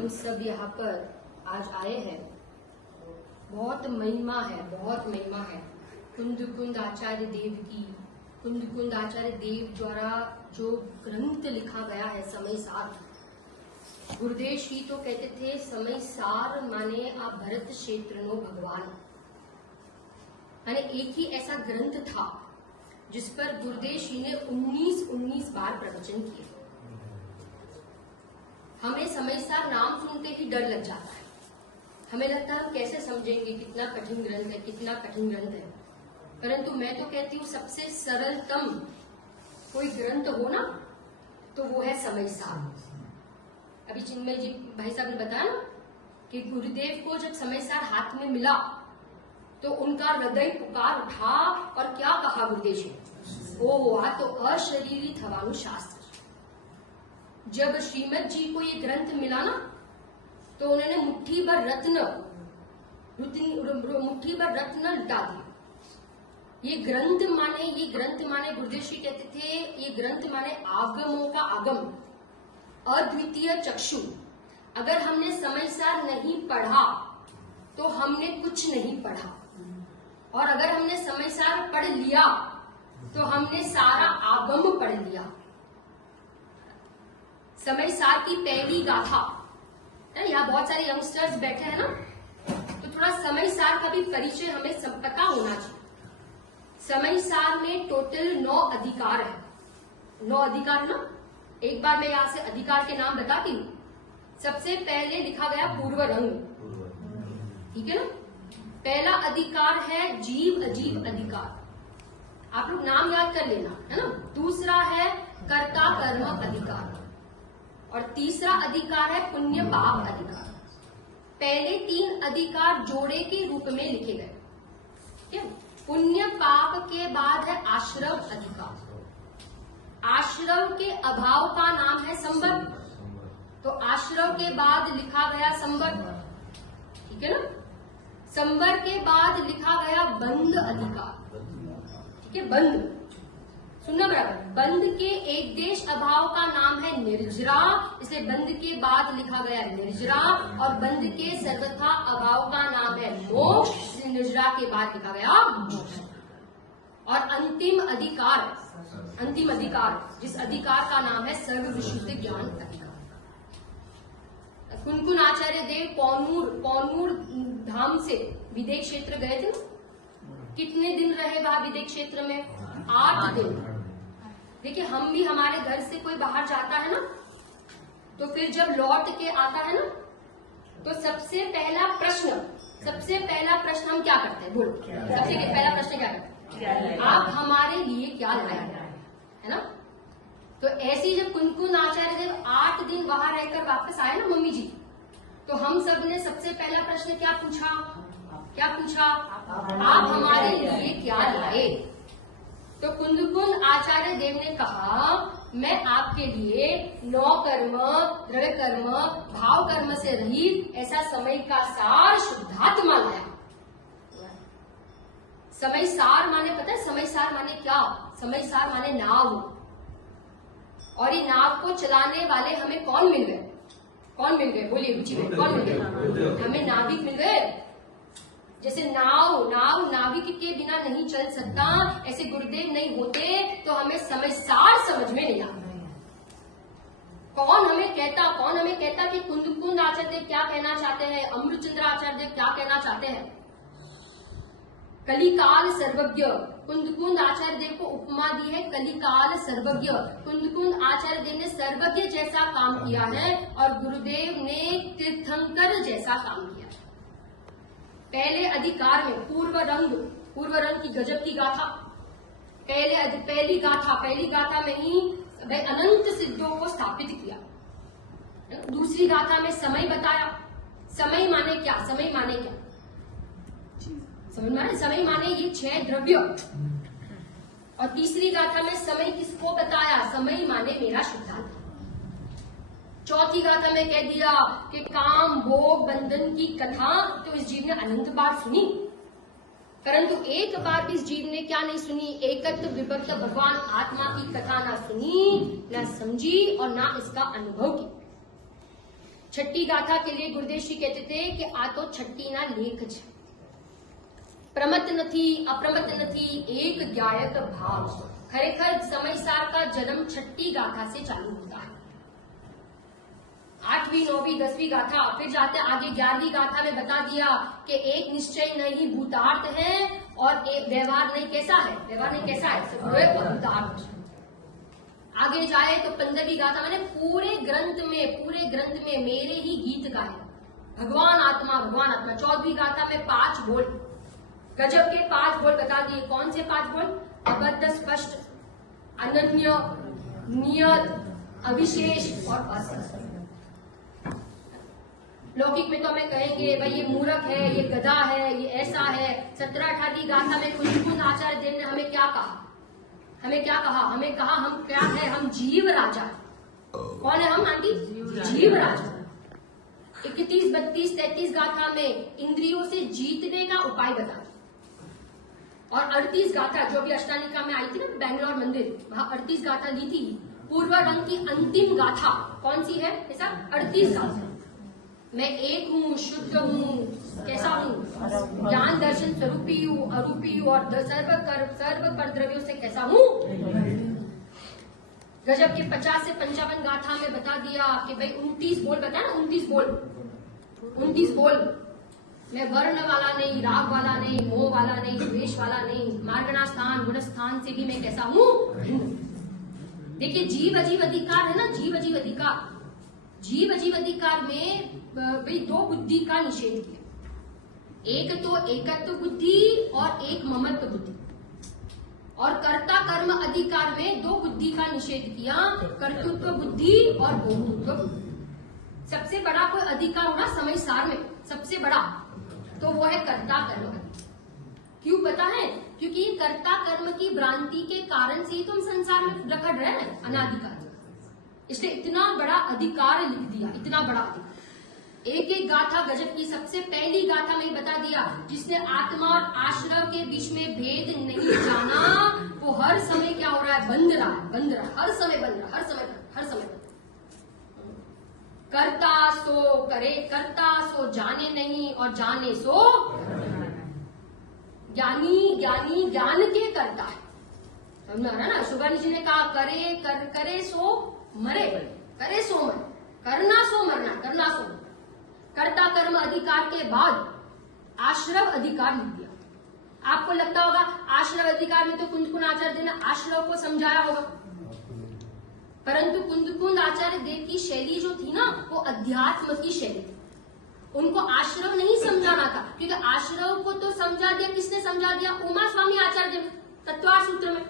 हम सब यहाँ पर आज आए हैं, बहुत महिमा है, बहुत महिमा है कुंद आचार्य देव की। कुंद आचार्य देव द्वारा जो ग्रंथ लिखा गया है समय सार, गुरुदेव श्री तो कहते थे समय सार माने आप भरत क्षेत्र नो भगवान। माने एक ही ऐसा ग्रंथ था जिस पर गुरुदेव श्री ने 19 बार प्रवचन किए। हमें समय सार नाम सुनते ही डर लग जाता है, हमें लगता है हम कैसे समझेंगे, कितना कठिन ग्रंथ है, कितना कठिन ग्रंथ है। परंतु मैं तो कहती हूँ सबसे सरलतम कोई ग्रंथ हो ना तो वो है समय सार। अभी चिन्मय जी भाई साहब ने बताया ना कि गुरुदेव को जब समय सार हाथ में मिला तो उनका हृदय पुकार उठा और क्या कहा गुरुदेव जी, ओ आ तो अशरीरी थवानु शास्त्र। जब श्रीमद जी को ये ग्रंथ मिला ना तो उन्होंने मुट्ठी भर रत्न लुटा दिए। ये ग्रंथ माने गुरुदेव श्री कहते थे ये ग्रंथ माने आगमों का आगम, अद्वितीय चक्षु। अगर हमने समय सार नहीं पढ़ा तो हमने कुछ नहीं पढ़ा, और अगर हमने समय सार पढ़ लिया तो हमने सारा आगम पढ़ लिया। समय सार की पहली गाथा, यहाँ बहुत सारे यंगस्टर्स बैठे हैं ना, तो थोड़ा समय सार का भी परिचय हमें सब पता होना चाहिए। समय सार में टोटल 9 अधिकार है। 9 अधिकार ना, एक बार मैं यहाँ से अधिकार के नाम बताती हूँ। सबसे पहले लिखा गया पूर्व रंग, ठीक है ना। पहला अधिकार है जीव अजीव अधिकार, आप लोग नाम याद कर लेना, है ना। दूसरा है कर्ता कर्म अधिकार, और तीसरा अधिकार है पुण्य पाप अधिकार। पहले 3 अधिकार जोड़े के रूप में लिखे गए, ठीक है। पुण्य पाप के बाद है आश्रव अधिकार। आश्रव के अभाव का नाम है संवर्ग, तो आश्रव के बाद लिखा गया संवर्ग, ठीक है ना। संवर्ग के बाद लिखा गया बंध अधिकार, ठीक है। बंध सुनना बराबर, बंध के एक देश अभाव का नाम है निर्जरा, इसलिए बंध के बाद लिखा गया निर्जरा। और बंध के सर्वथा अभाव का नाम है मोक्ष, इसलिए निर्जरा के बाद लिखा गया मोक्ष। और अंतिम अधिकार जिस अधिकार का नाम है सर्व विशुद्ध ज्ञान अधिकार। कुंद आचार्य देव पौनूर धाम से विदेश क्षेत्र गए थे। कितने दिन रहे वहां विदेश क्षेत्र में? 8 दिन। देखिए हम भी, हमारे घर से कोई बाहर जाता है ना तो फिर जब लौट के आता है ना तो सबसे पहला प्रश्न हम क्या करते हैं? बोलो, सबसे पहला प्रश्न क्या करते हैं? आप हमारे लिए क्या लाए, है ना। तो ऐसी जब कुंद आचार्य देव 8 दिन वहां रहकर वापस आए ना मम्मी जी, तो हम सब ने सबसे पहला प्रश्न क्या पूछा? आप हमारे लिए क्या लाए? तो कुंद आचार्य देव ने कहा मैं आपके लिए 9 कर्म, द्रव्य कर्म, भाव कर्म से रहित ऐसा समय का सार शुद्धात्मा लाया। समय सार माने पता है समय सार माने क्या? समय सार माने नाव। और ये नाव को चलाने वाले हमें कौन मिल गए? बोलिए रुचि में, कौन मिल गए? हमें नाविक मिल गए। जैसे नाव नाविक के बिना नहीं चल सकता, ऐसे गुरुदेव नहीं होते तो हमें समय सार समझ में नहीं आता। कौन हमें कहता कि कुंद आचार्य देव क्या कहना चाहते हैं, अमृतचंद्र आचार्य देव क्या कहना चाहते हैं? कलिकाल सर्वज्ञ। कुंद आचार्य देव को उपमा दी है कलिकाल सर्वज्ञ। कुंद आचार्य देव ने सर्वज्ञ जैसा काम किया है और गुरुदेव ने तीर्थंकर जैसा काम किया है। पहले अधिकार में पूर्व रंग की गजब की गाथा, पहली गाथा में ही अनंत सिद्धों को स्थापित किया। दूसरी गाथा में समय बताया। समय माने क्या? समय माने ये 6 द्रव्य। और तीसरी गाथा में समय किसको बताया? समय माने मेरा शुद्धात्मा। चौथी गाथा में कह दिया कि काम भोग बंधन की कथा तो इस जीव ने अनंत बार सुनी, परंतु एक बार भी इस जीव ने क्या नहीं सुनी? एकत्व विभक्त भगवान आत्मा की कथा ना सुनी, ना समझी और ना इसका अनुभव की। छठी गाथा के लिए गुरुदेव श्री कहते थे कि आ तो छठी ना लेख छे, प्रमत નથી अप्रमत નથી एक गायक भाव। खरेखर समयसार का जन्म छठी गाथा से चालू होता है। 8वीं 9वीं 10वीं गाथा, फिर जाते आगे 11वीं गाथा में बता दिया कि एक निश्चय नहीं भूतार्थ है और एक व्यवहार नहीं कैसा है, व्यवहार नहीं कैसा है भूतार्थ। आगे जाए तो 15वीं गाथा मैंने पूरे ग्रंथ में मेरे ही गीत गाए, भगवान आत्मा भगवान आत्मा। 14वीं गाथा में 5 बोल, गजब के 5 बोल बता दिए। कौन से 5 बोल? अबद्ध, स्पष्ट, अनन्य, नियत, अविशेष और असत। लौकिक में तो हमें कहेंगे भाई ये मूर्ख है, ये गधा है, ये ऐसा है। 17-18वीं गाथा में कुंज आचार्य देव ने हमें क्या कहा? हमें कहा हम क्या है? हम जीव राजा। कौन है हम आंटी? जीव राजा। 31, 32, 33 गाथा में इंद्रियों से जीतने का उपाय बता दिया। और 38 गाथा जो भी अष्टानिका में आई थी ना, बेंगलोर मंदिर, वहां 38 गाथा ली थी। पूर्व रंग की अंतिम गाथा कौन सी है? ऐसा 38 गाथा। मैं एक हूँ, शुद्ध हूँ, कैसा हूँ? ज्ञान दर्शन स्वरूपी हूँ, अरूपी हूँ और सर्व कर द्रव्यों से कैसा हूँ? गजब के 50 से 55 गाथा में बता दिया कि भाई 29 बोल बता ना, 29 बोल। मैं वर्ण वाला नहीं, राग वाला नहीं, मोह वाला नहीं, द्वेष वाला नहीं, मार्गणा स्थान गुण स्थान से भी मैं कैसा हूँ? देखिए जीव अजीव अधिकार है ना, जीव अजीव अधिकार। जीव अजीव अधिकार में भाई 2 बुद्धि का निषेध किया। एक तो एकत्व बुद्धि और एक ममत्व बुद्धि। और कर्ता कर्म अधिकार में 2 बुद्धि का निषेध किया, कर्तृत्व बुद्धि और भोक्तृत्व बुद्धि। सबसे बड़ा कोई अधिकार होना समय सार में, सबसे बड़ा तो वो है कर्ता कर्म अधिकार। क्यों पता है? क्योंकि कर्ता कर्म की भ्रांति के कारण से ही तो हम संसार में रखड़ रहे हैं अनाधिकार। इसलिए इतना बड़ा अधिकार लिख दिया, इतना बड़ा अधिकार। एक गाथा गजब की। सबसे पहली गाथा में बता दिया, जिसने आत्मा और आश्रव के बीच में भेद नहीं जाना, वो हर समय क्या हो रहा है? बंध रहा है, हर समय बंध रहा, हर समय करता सो करे, करता सो जाने नहीं और जाने सो ज्ञानी ज्ञान के करता है। समझ में आ रहा है ना? शुभानी जी ने कहा करे सो मरे, करे सो मरे, करना सो मरना, करना सो। कर्ता कर्म अधिकार के बाद आश्रव अधिकार लिख दिया। आपको लगता होगा आश्रव अधिकार में तो कुंद आचार्य ने आश्रव को समझाया होगा, परंतु कुंद आचार्य देव की शैली जो थी ना, वो अध्यात्म की शैली थी। उनको आश्रव नहीं समझाना था, क्योंकि आश्रव को तो समझा दिया, किसने समझा दिया? उमा स्वामी आचार्य देव तत्वार सूत्र में।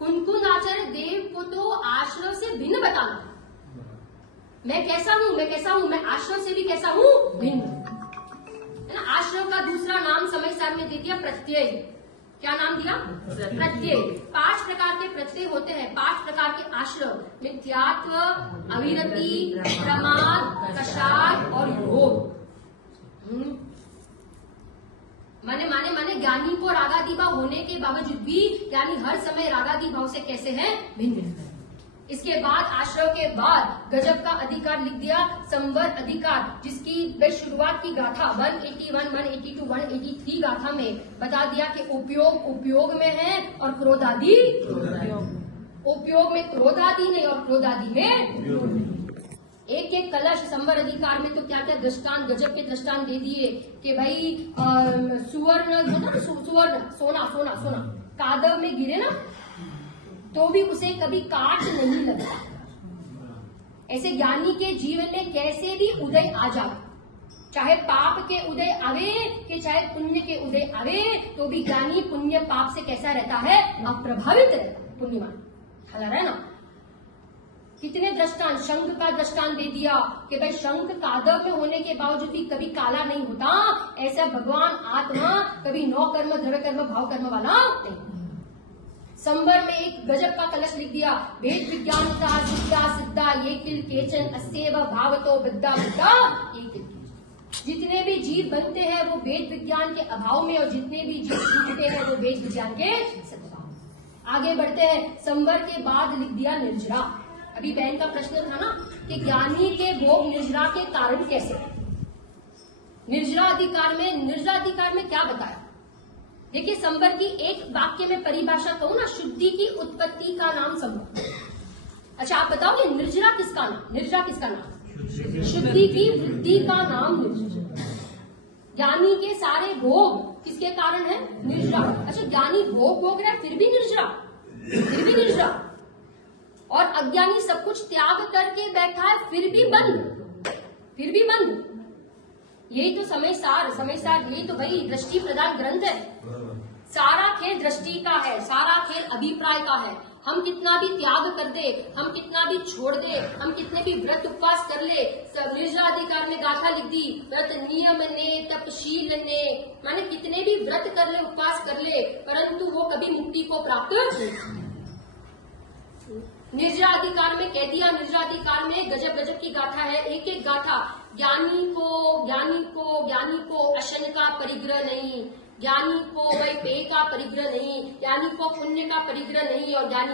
कुंद आचार्य देव को तो आश्रव से भिन्न बताना, मैं कैसा हूँ, मैं आश्रव से भी कैसा हूँ? भिन्न, है ना? आश्रव का दूसरा नाम समय सार में दे दिया प्रत्यय। क्या नाम दिया? प्रत्यय। 5 प्रकार के प्रत्यय होते हैं, 5 प्रकार के आश्रव: मिथ्यात्व, अविरति, प्रमाद, कषाय और योग। माने ज्ञानी को रागादि भाव होने के बावजूद भी ज्ञानी हर समय रागादि भाव से कैसे है? भिन्न। इसके बाद आश्रव के बाद गजब का अधिकार लिख दिया, संवर अधिकार, जिसकी शुरुआत की गाथा 181, 182, 183 गाथा में बता दिया कि उपयोग में है और क्रोधादि उपयोग में क्रोधादि नहीं और क्रोधादि में एक कलश। संवर अधिकार में तो क्या क्या दृष्टांत, गजब के दृष्टांत दे दिए कि भाई सुवर्ण सोना कादव में गिरे ना तो भी उसे कभी काट नहीं लगता। ऐसे ज्ञानी के जीवन में कैसे भी उदय आ जाए, चाहे पाप के उदय आवे कि चाहे पुण्य के उदय आवे, तो भी ज्ञानी पुण्य पाप से कैसा रहता है? अप्रभावित रहता है, पुण्यवान हला है ना। कितने दृष्टांत, शंख का दृष्टांत दे दिया कि भाई शंख कादव में होने के बावजूद भी कभी काला नहीं होता। ऐसा भगवान आत्मा कभी 9 कर्म, द्रव्य कर्म, भाव कर्म वाला नहीं। संवर में एक गजब का कलश लिख दिया, वेद विज्ञान का सिद्धा ये किल केचन अस्येव भावतो विद्या ये किल। जितने भी जीव बनते हैं वो वेद विज्ञान के अभाव में, और जितने भी जीव टूटते हैं वो वेद विज्ञान के सद्भाव। आगे बढ़ते हैं, संवर के बाद लिख दिया निर्जरा। अभी बहन का प्रश्न था ना कि ज्ञानी के भोग निर्जरा के कारण कैसे है। निर्जरा अधिकार में क्या बताया? देखिए, संवर की एक वाक्य में परिभाषा कहूं ना, शुद्धि की उत्पत्ति का नाम संवर। अच्छा, आप बताओगे निर्जरा किसका नाम? शुद्धि की वृद्धि का नाम निर्जरा। ज्ञानी के सारे भोग किसके कारण है? निर्जरा। अच्छा, ज्ञानी भोग रहा है फिर भी निर्जरा, और अज्ञानी सब कुछ त्याग करके बैठा है फिर भी बंद। यही तो समय सार, यही तो भाई दृष्टि प्रदान ग्रंथ है। सारा खेल दृष्टि का है, सारा खेल अभिप्राय का है। हम कितना भी त्याग कर दे, हम कितना भी छोड़ दे, हम कितने भी व्रत उपवास कर ले, निर्जरा अधिकार में गाथा लिख दी, व्रत नियम ने तपशील ने, माने कितने भी व्रत कर ले, उपवास कर ले, परंतु वो कभी मुक्ति को प्राप्त। निर्जरा अधिकार में कह दिया, निर्जरा अधिकार में गजब की गाथा है, एक गाथा। ज्ञानी को अशन का परिग्रह नहीं, ज्ञानी को वही पेय का परिग्रह नहीं, ज्ञानी को पुण्य का परिग्रह नहीं, और ज्ञानी